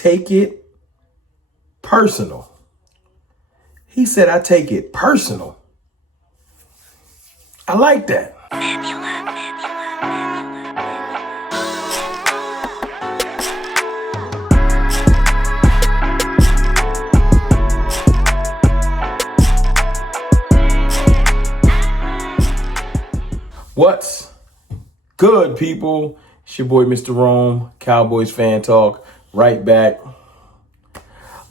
take it personal. He said, I take it personal. I like that. What's good, people? It's your boy, Mr. Rome, Cowboys Fan Talk, right back.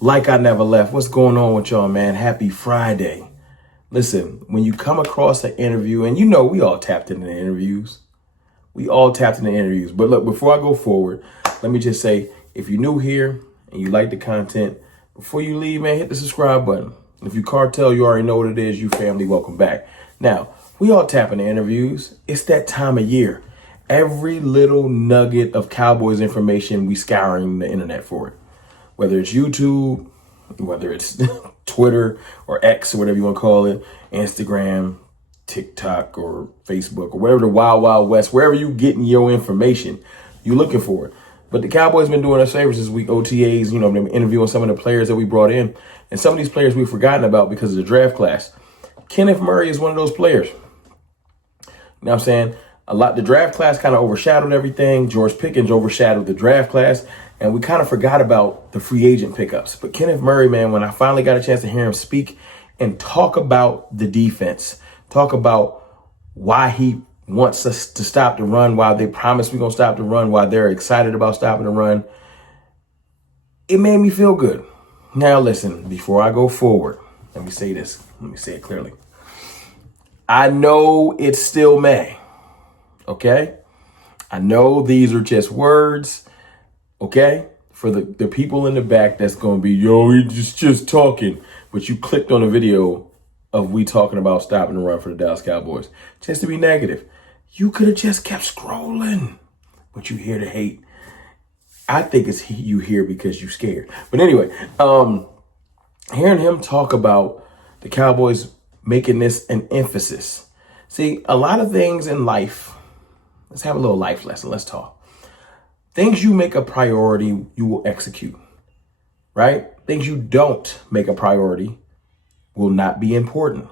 Like I never left. What's going on with y'all, man? Happy Friday. Listen, when you come across an interview, and you know we all tapped into the interviews. But look, before I go forward, let me just say, if you're new here and you like the content, before you leave, man, hit the subscribe button. If you cartel, you already know what it is. You family, welcome back. Now, we all tap into interviews. It's that time of year. Every little nugget of Cowboys information, we scouring the internet for it. Whether it's YouTube, whether it's Twitter or X or whatever you want to call it, Instagram, TikTok or Facebook or whatever, the Wild Wild West, wherever you getting your information, you're looking for it. But the Cowboys been doing us favors this week, OTAs, you know, they've been interviewing some of the players that we brought in. And some of these players we've forgotten about because of the draft class. Kenneth Murray is one of those players. You know what I'm saying? The draft class kind of overshadowed everything. George Pickens overshadowed the draft class. And we kind of forgot about the free agent pickups. But Kenneth Murray, man, when I finally got a chance to hear him speak and talk about the defense, talk about why he wants us to stop the run, why they promise we're going to stop the run, why they're excited about stopping the run, it made me feel good. Now, listen, before I go forward, let me say this. Let me say it clearly. I know it's still May, okay? I know these are just words, okay? For the people in the back that's going to be, yo, he's just talking. But you clicked on a video of we talking about stopping the run for the Dallas Cowboys. Just to be negative. You could have just kept scrolling. But you hear the hate. I think it's you here because you scared. But anyway, hearing him talk about the Cowboys making this an emphasis. See, a lot of things in life, let's have a little life lesson. Let's talk. Things you make a priority, you will execute, right? Things you don't make a priority will not be important.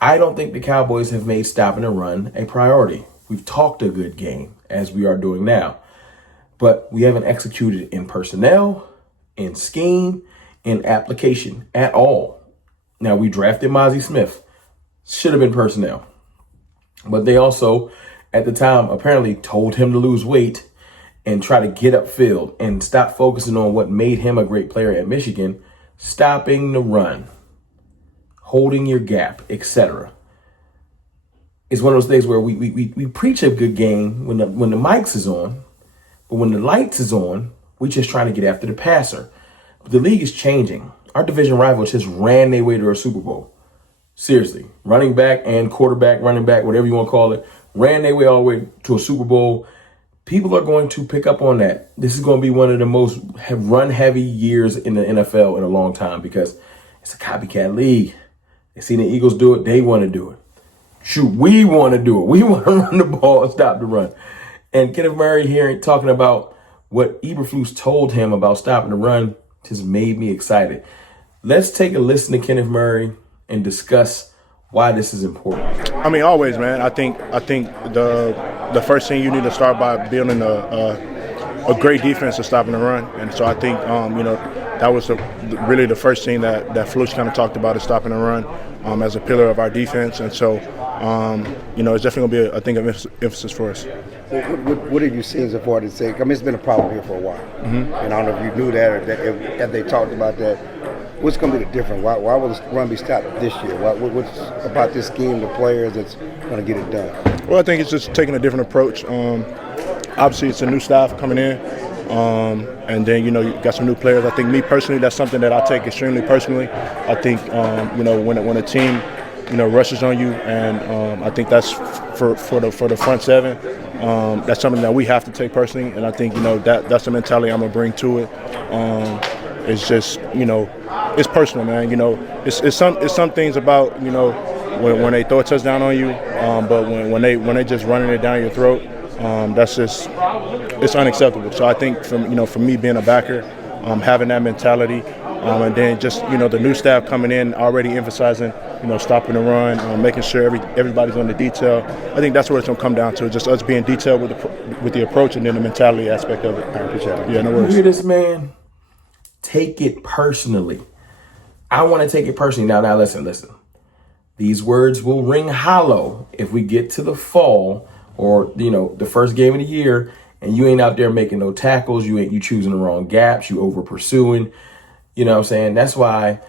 I don't think the Cowboys have made stopping the run a priority. We've talked a good game, as we are doing now, but we haven't executed in personnel, in scheme, in application at all. Now, we drafted Mozzie Smith. Should have been personnel. But they also, at the time, apparently told him to lose weight and try to get upfield and stop focusing on what made him a great player at Michigan, stopping the run, holding your gap, etc. It's one of those things where we preach a good game when the mics is on, but when the lights is on, we just trying to get after the passer. But the league is changing. Our division rivals just ran their way to a Super Bowl. Seriously, running back and quarterback, running back, whatever you want to call it, ran their way all the way to a Super Bowl. People are going to pick up on that. This is going to be one of the most run-heavy years in the NFL in a long time because it's a copycat league. They seen the Eagles do it. They want to do it. Shoot, we want to do it. We want to run the ball and stop the run. And Kenneth Murray here talking about what Eberflus told him about stopping the run just made me excited. Let's take a listen to Kenneth Murray and discuss why this is important. I mean, always, man. I think the first thing you need to start by building a great defense is stopping the run, and so I think that was really the first thing that Flus kind of talked about is stopping the run as a pillar of our defense, and so it's definitely going to be, I think, an emphasis for us. What have you seen so far to say? I mean, it's been a problem here for a while, and I don't know if you knew that or that they talked about that. What's going to be the difference? Why will the run be stopped this year? What's about this scheme, the players that's going to get it done? Well, I think it's just taking a different approach. Obviously, it's a new staff coming in, and then you got some new players. I think me personally, that's something that I take extremely personally. I think when a team rushes on you, and I think that's for the front seven. That's something that we have to take personally, and I think that's the mentality I'm gonna bring to it. It's just it's personal, man. It's some things about when they throw a touchdown on you, but when they just running it down your throat, that's just it's unacceptable. So I think from me being a backer, having that mentality. And then just, the new staff coming in already emphasizing, stopping the run, making sure everybody's on the detail. I think that's what it's going to come down to, just us being detailed with the approach and then the mentality aspect of it. I appreciate it. Yeah, no worries. You hear this, man? Take it personally. I want to take it personally. Now listen. These words will ring hollow if we get to the fall or, the first game of the year and you ain't out there making no tackles. You choosing the wrong gaps. You over pursuing. You know what I'm saying? That's why,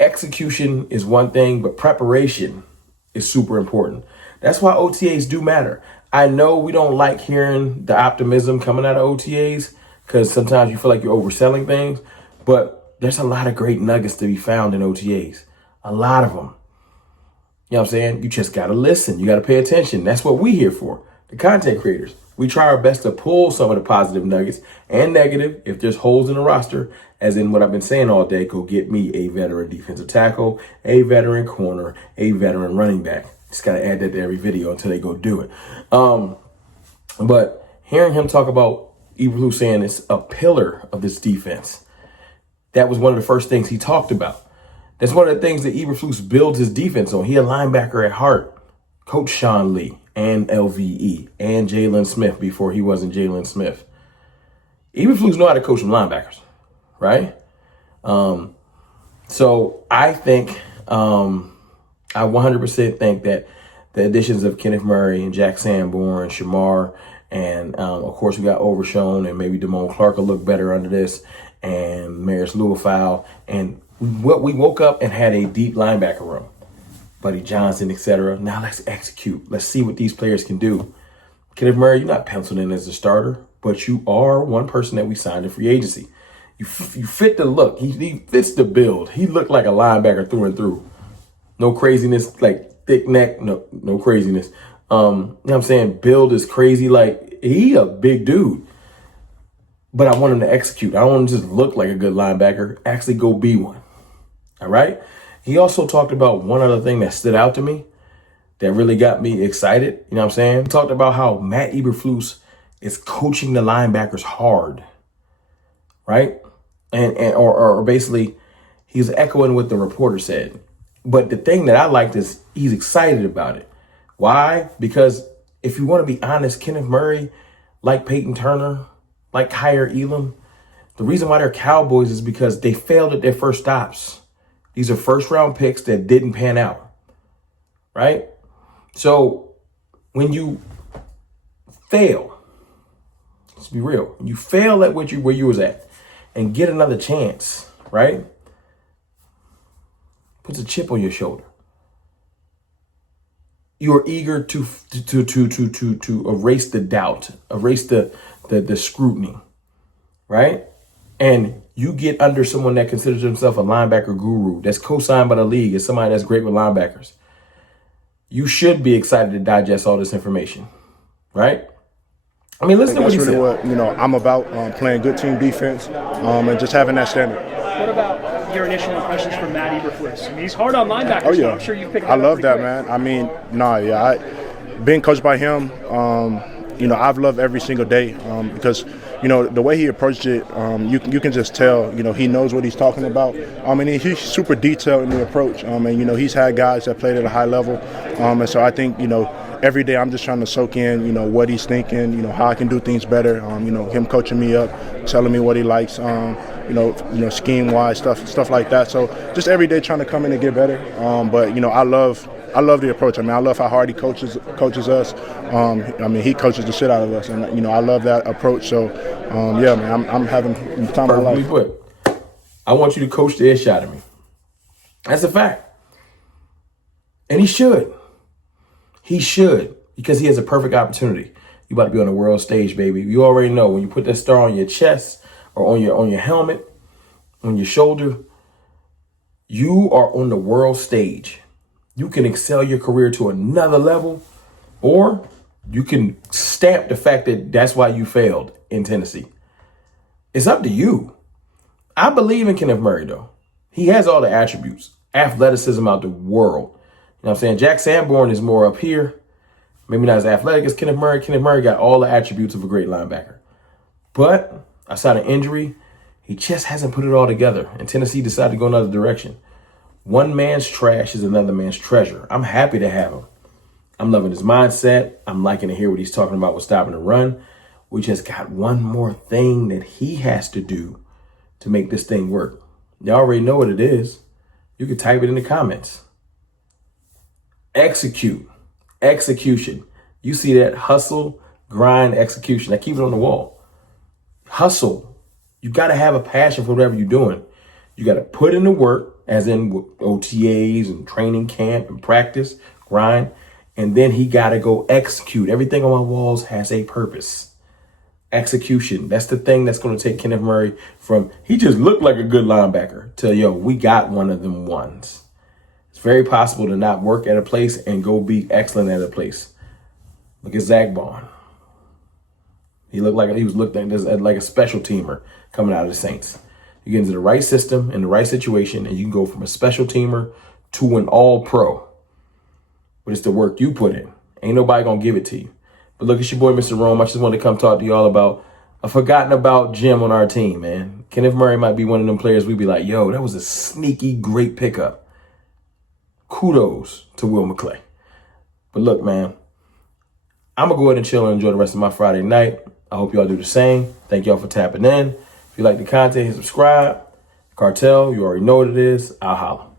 execution is one thing, but preparation is super important. That's why OTAs do matter. I know we don't like hearing the optimism coming out of OTAs because sometimes you feel like you're overselling things, but there's a lot of great nuggets to be found in OTAs. A lot of them. You know what I'm saying? You just got to listen. You got to pay attention. That's what we here for, the content creators. We try our best to pull some of the positive nuggets and negative. If there's holes in the roster, as in what I've been saying all day, go get me a veteran defensive tackle, a veteran corner, a veteran running back. Just got to add that to every video until they go do it. But hearing him talk about Eberflus saying it's a pillar of this defense, that was one of the first things he talked about. That's one of the things that Eberflus builds his defense on. He a linebacker at heart. Coach Sean Lee and LVE and Jalen Smith before he wasn't Jalen Smith. Eberflus know how to coach some linebackers, right? So I think, I 100% think that the additions of Kenneth Murray and Jack Sanborn, Shamar, and of course we got Overshown and maybe Damone Clark will look better under this, and Maris Louisville, and we woke up and had a deep linebacker room. Buddy Johnson, etc. Now let's execute. Let's see what these players can do. Kenneth Murray, you're not penciled in as a starter, but you are one person that we signed in free agency. You fit the look. He fits the build. He looked like a linebacker through and through. No craziness, like thick neck, no craziness. You know what I'm saying? Build is crazy. Like, he a big dude. But I want him to execute. I don't want him to just look like a good linebacker. Actually go be one. All right? He also talked about one other thing that stood out to me that really got me excited. You know what I'm saying? He talked about how Matt Eberflus is coaching the linebackers hard, right? Or basically, he's echoing what the reporter said. But the thing that I liked is he's excited about it. Why? Because if you want to be honest, Kenneth Murray, like Peyton Turner, like Kyer Elam, the reason why they're Cowboys is because they failed at their first stops. These are first-round picks that didn't pan out, right? So when you fail, let's be real, when you fail at where you was at and get another chance, right? Puts a chip on your shoulder. You're eager to erase the doubt, erase the scrutiny, right? And you get under someone that considers himself a linebacker guru, that's co-signed by the league, as somebody that's great with linebackers. You should be excited to digest all this information, right? I mean, listen to what he said. That's really what I'm about, playing good team defense, and just having that standard. What about your initial impressions from Matt Eberflus? I mean, he's hard on linebackers. Oh, yeah. I'm sure you've picked that I up love that, quick. man. I mean, being coached by him, I've loved every single day because, the way he approached it, you can just tell, he knows what he's talking about. And he's super detailed in the approach. And, he's had guys that played at a high level. And so I think, every day I'm just trying to soak in, what he's thinking, how I can do things better. Him coaching me up, telling me what he likes, scheme-wise, stuff like that. So just every day trying to come in and get better. But, I love the approach. I love how hard he coaches us. He coaches the shit out of us, and I love that approach. So, man, I'm having the time of my life. Put. I want you to coach the ish out of me. That's a fact, and he should. He should, because he has a perfect opportunity. You about to be on the world stage, baby. You already know when you put that star on your chest or on your helmet, on your shoulder, you are on the world stage. You can excel your career to another level, or you can stamp the fact that that's why you failed in Tennessee. It's up to you. I believe in Kenneth Murray, though. He has all the attributes, athleticism out the world. You know what I'm saying? Jack Sanborn is more up here. Maybe not as athletic as Kenneth Murray. Kenneth Murray got all the attributes of a great linebacker. But Outside of injury, he just hasn't put it all together. And Tennessee decided to go another direction. One man's trash is another man's treasure. I'm happy to have him. I'm loving his mindset. I'm liking to hear what he's talking about with stopping the run. We just got one more thing that he has to do to make this thing work. Y'all already know what it is. You can type it in the comments. Execute. Execution. You see that? Hustle, grind, execution. I keep it on the wall. Hustle. You got to have a passion for whatever you're doing. You got to put in the work, as in OTAs and training camp and practice, grind. And then he got to go execute. Everything on my walls has a purpose. Execution. That's the thing that's going to take Kenneth Murray from, he just looked like a good linebacker, to, yo, we got one of them ones. It's very possible to not work at a place and go be excellent at a place. Look at Zach Bond. He looked like he was looked at like a special teamer coming out of the Saints. You get into the right system, in the right situation, and you can go from a special teamer to an all-pro. But it's the work you put in. Ain't nobody going to give it to you. But look, it's your boy, Mr. Rome. I just wanted to come talk to y'all about a forgotten about gem on our team, man. Kenneth Murray might be one of them players we'd be like, yo, that was a sneaky great pickup. Kudos to Will McClay. But look, man, I'm going to go ahead and chill and enjoy the rest of my Friday night. I hope y'all do the same. Thank y'all for tapping in. If you like the content, hit subscribe. Cartel, you already know what it is. I'll holla.